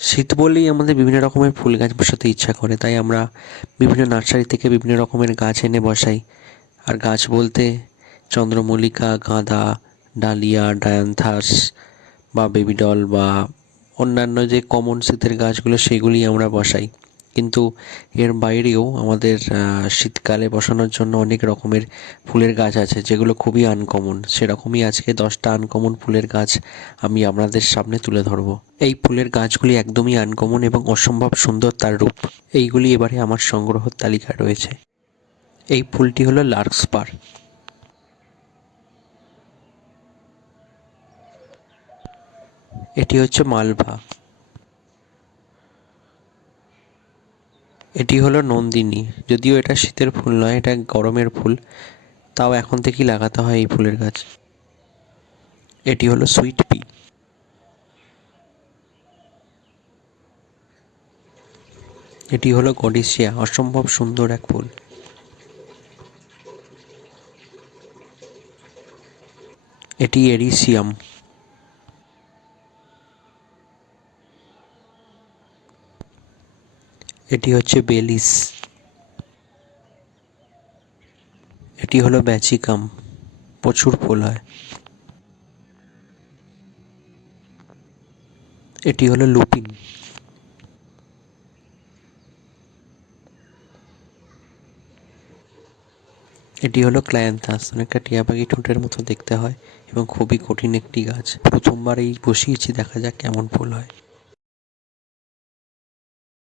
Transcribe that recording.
শীত বললেই আমাদের বিভিন্ন রকমের ফুল গাছ বসাতে ইচ্ছা করে, তাই আমরা বিভিন্ন নার্সারি থেকে বিভিন্ন রকমের গাছ এনে বসাই। আর গাছ বলতে চন্দ্রমল্লিকা, গাঁদা, ডালিয়া, ডায়ান্থাস বা বেবিডল বা অন্যান্য যে কমন শীতের গাছগুলো সেগুলি আমরা বসাই। কিন্তু এর বাইরেও আমাদের শীতকালে বসানোর জন্য অনেক রকমের ফুলের গাছ আছে যেগুলো খুবই আনকমন। সেরকমই আজকে 10টা আনকমন ফুলের গাছ আমি আপনাদের সামনে তুলে ধরবো। এই ফুলের গাছগুলি একদমই আনকমন এবং অসম্ভব সুন্দর তার রূপ। এইগুলি এবারে আমার সংগ্রহের তালিকায় রয়েছে। এই ফুলটি হলো লার্কস্পার। এটি হচ্ছে মালভা। এটি হলো নন্দিনী। যদিও এটা শীতের ফুল নয়, এটা গরমের ফুল, তাও এখন থেকেই লাগাতে হয় এই ফুলের গাছ। এটি হলো সুইট পি। এটি হলো গডিসিয়া, অসম্ভব সুন্দর এক ফুল। এটি এরিসিয়াম। এটি হচ্ছে বেলিস। এটি হলো ব্যাচিকাম, প্রচুর ফুল হয়। এটি হলো লুপিন। এটি হলো ক্লায়ান্থাস, অনেকটা টিয়া পাখি ঠোঁটের মতো দেখতে হয় এবং খুবই কঠিন একটি গাছ। প্রথমবার এই বসিয়েছি, দেখা যাক কেমন ফুল হয়।